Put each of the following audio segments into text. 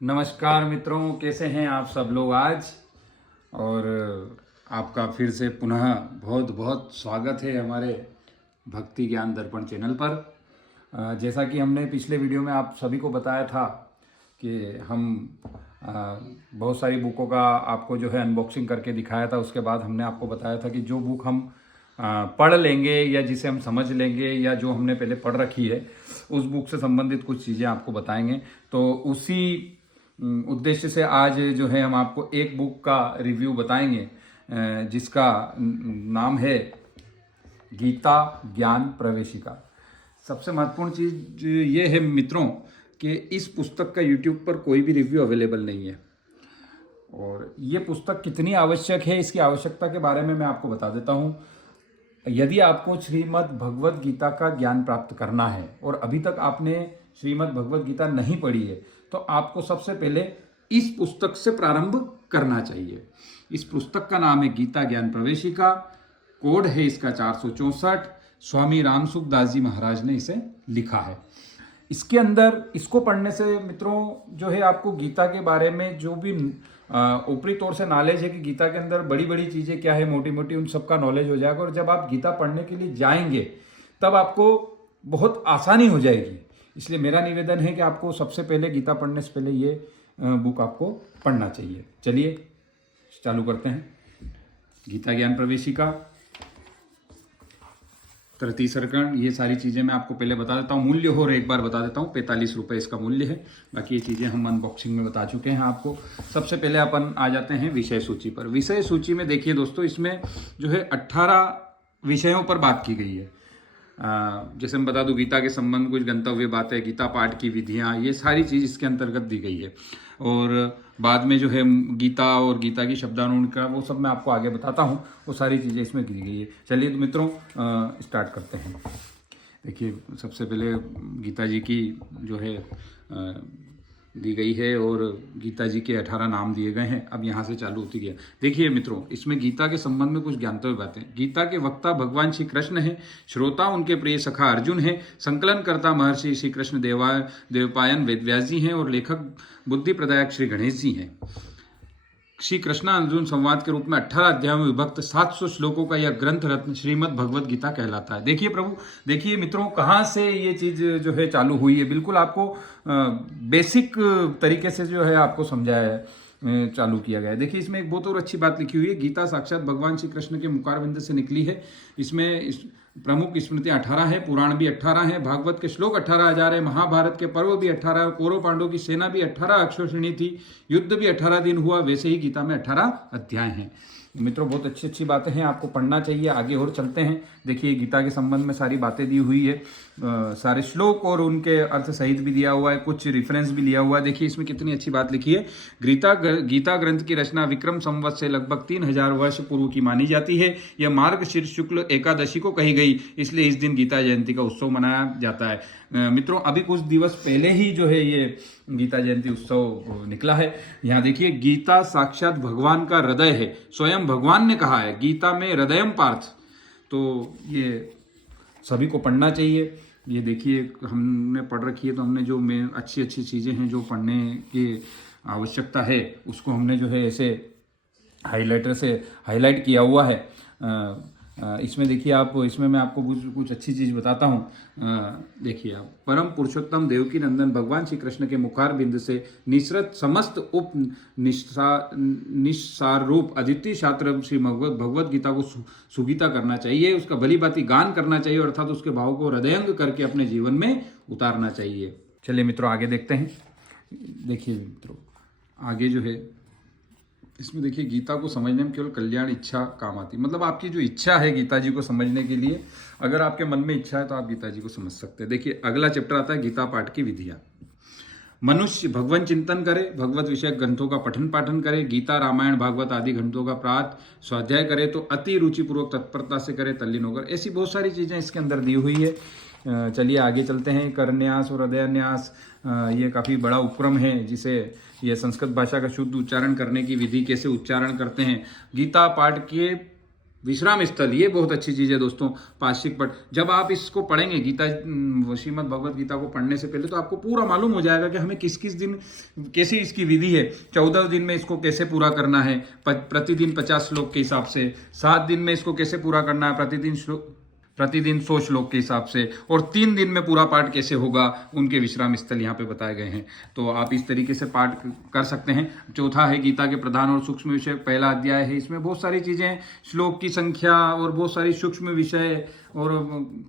नमस्कार मित्रों, कैसे हैं आप सब लोग आज। और आपका फिर से पुनः बहुत बहुत स्वागत है हमारे भक्ति ज्ञान दर्पण चैनल पर। जैसा कि हमने पिछले वीडियो में आप सभी को बताया था कि हम बहुत सारी बुकों का आपको जो है अनबॉक्सिंग करके दिखाया था। उसके बाद हमने आपको बताया था कि जो बुक हम पढ़ लेंगे या जिसे हम समझ लेंगे या जो हमने पहले पढ़ रखी है उस बुक से संबंधित कुछ चीज़ें आपको बताएंगे। तो उसी उद्देश्य से आज जो है हम आपको एक बुक का रिव्यू बताएंगे जिसका नाम है गीता ज्ञान प्रवेशिका। सबसे महत्वपूर्ण चीज़ ये है मित्रों कि इस पुस्तक का यूट्यूब पर कोई भी रिव्यू अवेलेबल नहीं है। और ये पुस्तक कितनी आवश्यक है, इसकी आवश्यकता के बारे में मैं आपको बता देता हूँ। यदि आपको श्रीमद् भगवद गीता का ज्ञान प्राप्त करना है और अभी तक आपने श्रीमद् भगवद गीता नहीं पढ़ी है तो आपको सबसे पहले इस पुस्तक से प्रारंभ करना चाहिए। इस पुस्तक का नाम है गीता ज्ञान प्रवेशिका। कोड है इसका 464। स्वामी रामसुख दास जी महाराज ने इसे लिखा है। इसके अंदर इसको पढ़ने से मित्रों जो है आपको गीता के बारे में जो भी ऊपरी तौर से नॉलेज है कि गीता के अंदर बड़ी बड़ी चीज़ें क्या है, मोटी मोटी, उन सब का नॉलेज हो जाएगा। और जब आप गीता पढ़ने के लिए जाएंगे तब आपको बहुत आसानी हो जाएगी। इसलिए मेरा निवेदन है कि आपको सबसे पहले गीता पढ़ने से पहले ये बुक आपको पढ़ना चाहिए। चलिए चालू करते हैं। गीता ज्ञान प्रवेशिका, तृतीय सरकण, ये सारी चीज़ें मैं आपको पहले बता देता हूँ। मूल्य और एक बार बता देता हूँ, 45 रुपये इसका मूल्य है। बाकी ये चीज़ें हम अनबॉक्सिंग में बता चुके हैं आपको। सबसे पहले अपन आ जाते हैं विषय सूची पर। विषय सूची में देखिए दोस्तों, इसमें जो है 18 विषयों पर बात की गई है। जैसे मैं बता दूं, गीता के संबंध कुछ गंतव्य बातें, गीता पाठ की विधियाँ, ये सारी चीज़ इसके अंतर्गत दी गई है। और बाद में जो है गीता और गीता की शब्दानुवाद का वो सब मैं आपको आगे बताता हूँ। वो सारी चीज़ें इसमें दी गई है। चलिए तो मित्रों स्टार्ट करते हैं। देखिए सबसे पहले गीता जी की जो है दी गई है और गीता जी के 18 नाम दिए गए हैं। अब यहाँ से चालू होती गया। देखिए मित्रों, इसमें गीता के संबंध में कुछ ज्ञातव्य बातें। गीता के वक्ता भगवान श्री कृष्ण है, श्रोता उनके प्रिय सखा अर्जुन है, संकलनकर्ता महर्षि श्री कृष्ण देवपायन वेदव्यास जी हैं और लेखक बुद्धि प्रदायक श्री गणेश जी हैं। श्री कृष्णा अर्जुन संवाद के रूप में 18 अध्यायों में विभक्त 700 श्लोकों का यह ग्रंथ रत्न श्रीमद् भगवद गीता कहलाता है। देखिए प्रभु, देखिए मित्रों, कहाँ से ये चीज जो है चालू हुई है। बिल्कुल आपको बेसिक तरीके से जो है आपको समझाया है, चालू किया गया है। देखिए इसमें एक बहुत और अच्छी बात लिखी हुई है। गीता साक्षात भगवान श्री कृष्ण के मुखारविंद से निकली है। इसमें प्रमुख स्मृतियां 18 है, पुराण भी 18 है, भागवत के श्लोक 18,000 है, महाभारत के पर्व भी 18 है, कौरव पांडवों की सेना भी 18 अक्षौहिणी थी, युद्ध भी 18 दिन हुआ। वैसे ही गीता में 18 अध्याय हैं। मित्रों बहुत अच्छी अच्छी बातें हैं, आपको पढ़ना चाहिए। आगे और चलते हैं। देखिए गीता के संबंध में सारी बातें दी हुई है, सारे श्लोक और उनके अर्थ सहित भी दिया हुआ है, कुछ रेफरेंस भी लिया हुआ है। देखिए इसमें कितनी अच्छी बात लिखी है। गीता ग्रंथ की रचना विक्रम संवत से लगभग 3000 वर्ष पूर्व की मानी जाती है। यह मार्गशीर्ष शुक्ल एकादशी को कही गई, इसलिए इस दिन गीता जयंती का उत्सव मनाया जाता है। मित्रों अभी कुछ दिवस पहले ही जो है ये गीता जयंती उत्सव निकला है। यहाँ देखिए, गीता साक्षात भगवान का हृदय है। स्वयं भगवान ने कहा है, गीता में हृदयम पार्थ। तो ये सभी को पढ़ना चाहिए। ये देखिए हमने पढ़ रखी है तो हमने जो में अच्छी अच्छी चीज़ें हैं जो पढ़ने की आवश्यकता है उसको हमने जो है ऐसे हाइलाइटर से हाईलाइट किया हुआ है। इसमें देखिए आप, इसमें मैं आपको कुछ अच्छी चीज़ बताता हूँ। देखिए आप, परम पुरुषोत्तम देवकी नंदन भगवान श्री कृष्ण के मुखार बिंद से निसृत समस्त उप निस्सार रूप अदिति शास्त्र श्री भगवद गीता को सुगीता करना चाहिए, उसका भली भांति गान करना चाहिए, अर्थात उसके भाव को हृदयंग करके अपने जीवन में उतारना चाहिए। चलिए मित्रों आगे देखते हैं। देखिए मित्रों आगे जो है इसमें देखिए, गीता को समझने में केवल कल्याण इच्छा काम आती है। मतलब आपकी जो इच्छा है गीता जी को समझने के लिए, अगर आपके मन में इच्छा है तो आप गीता जी को समझ सकते हैं। देखिए अगला चैप्टर आता है गीता पाठ की विधियां। मनुष्य भगवान चिंतन करे, भगवत विषयक ग्रंथों का पठन पाठन करे, गीता रामायण भागवत आदि ग्रंथों का प्रात स्वाध्याय करे तो अति रुचिपूर्वक तत्परता से करे, तल्लीन होकर। ऐसी बहुत सारी चीज़ें इसके अंदर दी हुई है। चलिए आगे चलते हैं। करन्यास और हृदयन्यास, ये काफ़ी बड़ा उपक्रम है जिसे ये संस्कृत भाषा का शुद्ध उच्चारण करने की विधि, कैसे उच्चारण करते हैं। गीता पाठ के विश्राम स्थल, ये बहुत अच्छी चीज़ है दोस्तों। पाश्चिक पट, जब आप इसको पढ़ेंगे गीता, श्रीमद् भगवत गीता को पढ़ने से पहले, तो आपको पूरा मालूम हो जाएगा कि हमें किस किस दिन कैसी इसकी विधि है। 14 दिन में इसको कैसे पूरा करना है, प्रतिदिन 50 श्लोक के हिसाब से। 7 दिन में इसको कैसे पूरा करना है, प्रतिदिन 100 श्लोक के हिसाब से। और 3 दिन में पूरा पाठ कैसे होगा, उनके विश्राम स्थल यहाँ पे बताए गए हैं। तो आप इस तरीके से पाठ कर सकते हैं। चौथा है गीता के प्रधान और सूक्ष्म विषय, पहला अध्याय है। इसमें बहुत सारी चीज़ें, श्लोक की संख्या और बहुत सारी सूक्ष्म विषय, और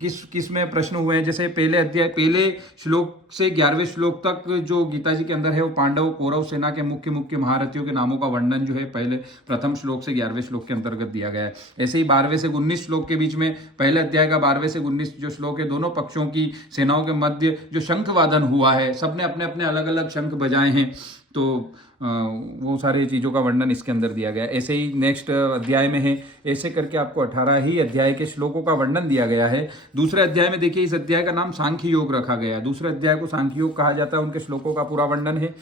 किस में प्रश्न हुए हैं। जैसे पहले अध्याय, पहले श्लोक से 11वें श्लोक तक जो गीता जी के अंदर है, वो पांडव कौरव सेना के मुख्य मुख्य महारथियों के नामों का वर्णन जो है पहले प्रथम श्लोक से 11वें श्लोक के अंतर्गत दिया गया है। ऐसे ही 12वें से 19 श्लोक के बीच में, पहले अध्याय का 12वें से 19 जो श्लोक है, दोनों पक्षों की सेनाओं के मध्य जो शंख वादन हुआ है, सबने अपने अपने अलग अलग शंख बजाए हैं, तो वो सारी चीज़ों का वर्णन इसके अंदर दिया गया है। ऐसे ही नेक्स्ट अध्याय में है, ऐसे करके आपको 18 ही अध्याय के श्लोकों का वर्णन दिया गया है। दूसरे अध्याय में देखिए, इस अध्याय का नाम सांख्य योग रखा गया है। दूसरे अध्याय को सांख्य योग कहा जाता है, उनके श्लोकों का पूरा वर्णन है।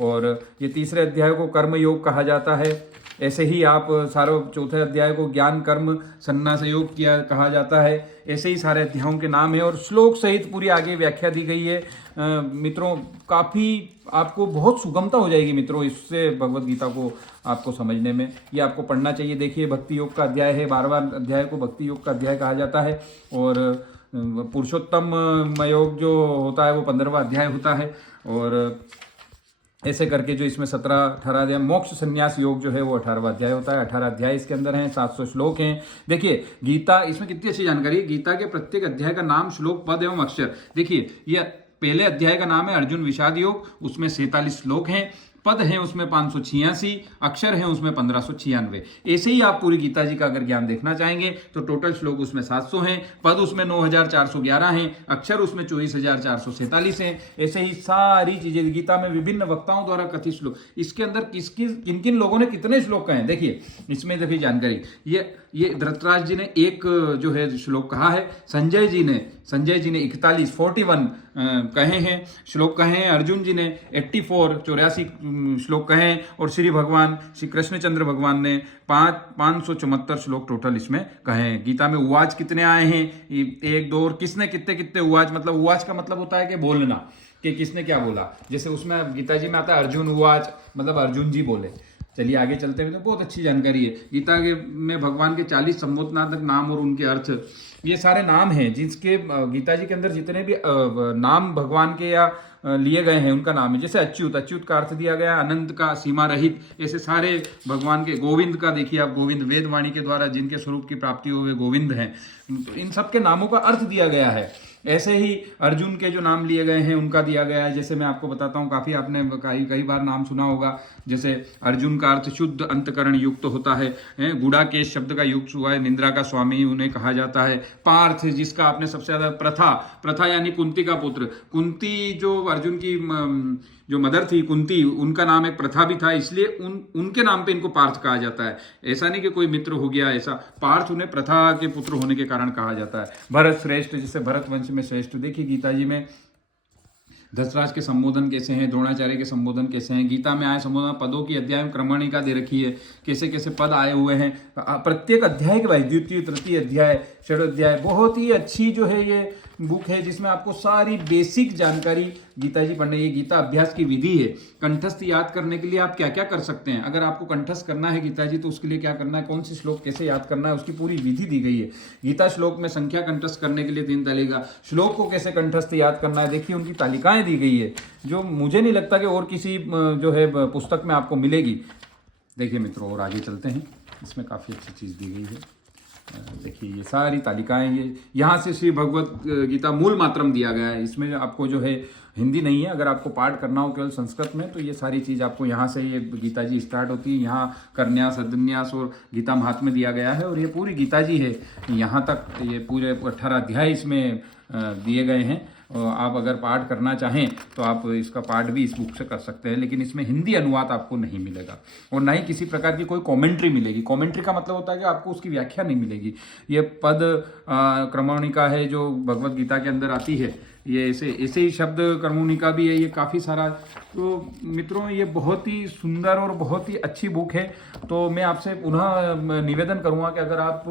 और ये तीसरे अध्याय को कर्म योग कहा जाता है। ऐसे ही आप सारे चौथे अध्याय को ज्ञान कर्म संन्यास योग किया कहा जाता है। ऐसे ही सारे अध्यायों के नाम है और श्लोक सहित पूरी आगे व्याख्या दी गई है। मित्रों, काफ़ी आपको बहुत सुगमता हो जाएगी मित्रों इससे भगवत गीता को आपको समझने में। ये आपको पढ़ना चाहिए। देखिए, भक्ति योग का अध्याय है, 12वां अध्याय को भक्ति योग का अध्याय कहा जाता है। और पुरुषोत्तम योग जो होता है वो 15वां अध्याय होता है। और ऐसे करके जो इसमें 17-18 अध्याय, मोक्ष संन्यास योग जो है वो 18वां अध्याय होता है। 18 अध्याय इसके अंदर हैं, 700 श्लोक हैं। देखिए, गीता, इसमें कितनी अच्छी जानकारी है। गीता के प्रत्येक अध्याय का नाम, श्लोक, पद एवं अक्षर। देखिए, ये पहले अध्याय का नाम है अर्जुन विषाद योग, उसमें 47 श्लोक हैं, पद हैं उसमें 586, अक्षर हैं उसमें 1596। ऐसे ही आप पूरी गीता जी का अगर ज्ञान देखना चाहेंगे तो टोटल श्लोक उसमें 700 हैं, पद उसमें 9411 हैं, अक्षर उसमें 24447 हैं। ऐसे ही सारी चीजें गीता में विभिन्न वक्ताओं द्वारा कथित श्लोक, इसके अंदर किन किन लोगों ने कितने श्लोक कहे हैं देखिए, इसमें देखिए जानकारी। ये धृतराज जी ने एक जो है श्लोक कहा है, संजय जी ने 41 कहे हैं, श्लोक कहे हैं। अर्जुन जी ने 84 श्लोक कहे हैं। और श्री कृष्णचंद्र भगवान ने 574 श्लोक टोटल इसमें कहे हैं। गीता में उवाच कितने आए हैं, 1 2, और किसने कितने कितने उवाच, मतलब उवाच का मतलब होता है कि बोलना, कि किसने क्या बोला। जैसे उसमें गीता जी में आता है अर्जुन उवाच, मतलब अर्जुन जी बोले। चलिए आगे चलते हुए, तो बहुत अच्छी जानकारी है। गीता के में भगवान के 40 संबोधनात्मक नाम और उनके अर्थ, ये सारे नाम हैं जिसके गीता जी के अंदर जितने भी नाम भगवान के या लिए गए हैं उनका नाम है। जैसे अच्युत का अर्थ दिया गया, अनंत का सीमा रहित, ऐसे सारे भगवान के। गोविंद का देखिए आप, गोविंद वेदवाणी के द्वारा जिनके स्वरूप की प्राप्ति हो वे गोविंद हैं। तो इन सब के नामों का अर्थ दिया गया है। ऐसे ही अर्जुन के जो नाम लिए गए हैं उनका दिया गया है। जैसे मैं आपको बताता हूँ, काफी आपने कई बार नाम सुना होगा। जैसे अर्जुन का अर्थ शुद्ध अंतकरण युक्त होता है। गुड़ाकेश शब्द का युक्त हुआ है, निंद्रा का स्वामी उन्हें कहा जाता है। पार्थ, जिसका आपने सबसे ज्यादा, प्रथा यानी कुंती का पुत्र, कुंती जो अर्जुन की जो मदर थी कुंती, उनका नाम एक प्रथा भी था, इसलिए उनके नाम पे इनको पार्थ कहा जाता है। ऐसा नहीं कि कोई मित्र हो गया, ऐसा पार्थ उन्हें प्रथा के पुत्र होने के कारण कहा जाता है। भरत श्रेष्ठ, जिसे भरत वंश में श्रेष्ठ। देखिए गीता जी में धृतराज के संबोधन कैसे हैं, द्रोणाचार्य के संबोधन कैसे हैं, गीता में आए संबोधन, पदों की अध्याय क्रमणिका दे रखी है, कैसे कैसे पद आए हुए हैं प्रत्येक अध्याय के बाद, द्वितीय तृतीय अध्याय, षडाध्याय। बहुत ही अच्छी जो है ये बुक है, जिसमें आपको सारी बेसिक जानकारी गीता जी पढ़ने। ये गीता अभ्यास की विधि है। कंठस्थ याद करने के लिए आप क्या क्या कर सकते हैं। अगर आपको कंठस्थ करना है गीता जी, तो उसके लिए क्या करना है, कौन सी श्लोक कैसे याद करना है, उसकी पूरी विधि दी गई है। गीता श्लोक में संख्या कंठस्थ करने के लिए 3 तालिका, श्लोक को कैसे कंठस्थ याद करना है, देखिए उनकी तालिकाएं दी गई है, जो मुझे नहीं लगता कि और किसी जो है पुस्तक में आपको मिलेगी। देखिए मित्रों, और आगे चलते हैं, इसमें काफ़ी अच्छी चीज़ दी गई है। देखिए ये सारी तालिकाएं, ये यहाँ से श्री भगवत गीता मूल मात्रम दिया गया है। इसमें आपको जो है हिंदी नहीं है, अगर आपको पाठ करना हो केवल संस्कृत में, तो ये सारी चीज़ आपको यहाँ से, ये गीता जी स्टार्ट होती है, यहाँ करन्यास अदन्यास और गीता महात्म्य दिया गया है। और ये पूरी गीता जी है यहाँ तक, ये पूरे 18 अध्याय इसमें दिए गए हैं। आप अगर पाठ करना चाहें तो आप इसका पाठ भी इस बुक से कर सकते हैं, लेकिन इसमें हिंदी अनुवाद आपको नहीं मिलेगा और ना ही किसी प्रकार की कोई कमेंट्री मिलेगी। कमेंट्री का मतलब होता है कि आपको उसकी व्याख्या नहीं मिलेगी। ये पद क्रमणिका है जो भगवत गीता के अंदर आती है, ये ऐसे ऐसे ही शब्द कर्मणिका भी है, ये काफ़ी सारा। तो मित्रों ये बहुत ही सुंदर और बहुत ही अच्छी बुक है। तो मैं आपसे पुनः निवेदन करूंगा कि अगर आप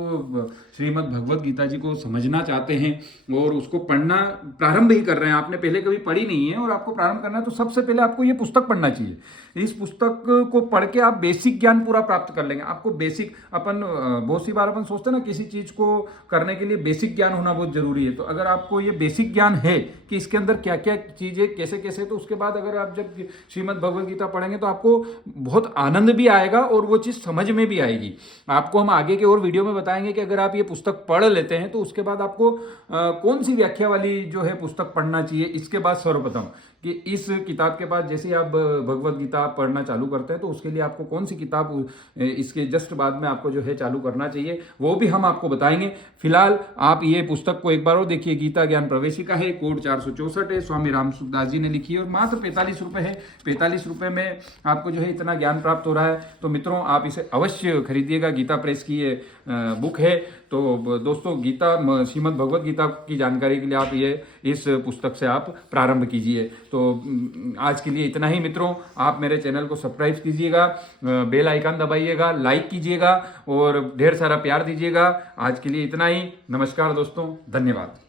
श्रीमद् भगवत गीता जी को समझना चाहते हैं और उसको पढ़ना प्रारंभ ही कर रहे हैं, आपने पहले कभी पढ़ी नहीं है और आपको प्रारंभ करना है, तो सबसे पहले आपको ये पुस्तक पढ़ना चाहिए। इस पुस्तक को पढ़ के आप बेसिक ज्ञान पूरा प्राप्त कर लेंगे। आपको बेसिक, अपन बहुत सी बार अपन सोचते हैं ना किसी चीज को करने के लिए बेसिक ज्ञान होना बहुत जरूरी है। तो अगर आपको ये बेसिक ज्ञान है कि इसके अंदर क्या क्या चीजें कैसे कैसे, तो उसके बाद अगर आप जब श्रीमद् भगवत गीता पढ़ेंगे तो आपको बहुत आनंद भी आएगा और वो चीज समझ में भी आएगी। आपको हम आगे के और वीडियो में बताएंगे कि अगर आप ये पुस्तक पढ़ लेते हैं तो उसके बाद आपको कौन सी व्याख्या वाली जो है पुस्तक पढ़ना चाहिए। इसके बाद सर्वप्रथम कि इस किताब के बाद जैसे आप भगवत गीता पढ़ना चालू करते हैं तो उसके लिए आपको कौन सी किताब इसके जस्ट बाद में आपको जो है चालू करना चाहिए, वो भी हम आपको बताएंगे। फिलहाल आप ये पुस्तक को एक बार और देखिए, गीता ज्ञान प्रवेशिका है, कोड 464 है, स्वामी रामसुखदास जी ने लिखी है और मात्र 45 रुपये है। 45 रुपये में आपको जो है इतना ज्ञान प्राप्त हो रहा है। तो मित्रों आप इसे अवश्य खरीदिएगा, गीता प्रेस की ये बुक है। तो दोस्तों गीता श्रीमद् भगवत गीता की जानकारी के लिए आप ये इस पुस्तक से आप प्रारंभ कीजिए। तो आज के लिए इतना ही मित्रों। आप मेरे चैनल को सब्सक्राइब कीजिएगा, बेल आइकन दबाइएगा, लाइक कीजिएगा और ढेर सारा प्यार दीजिएगा। आज के लिए इतना ही। नमस्कार दोस्तों, धन्यवाद।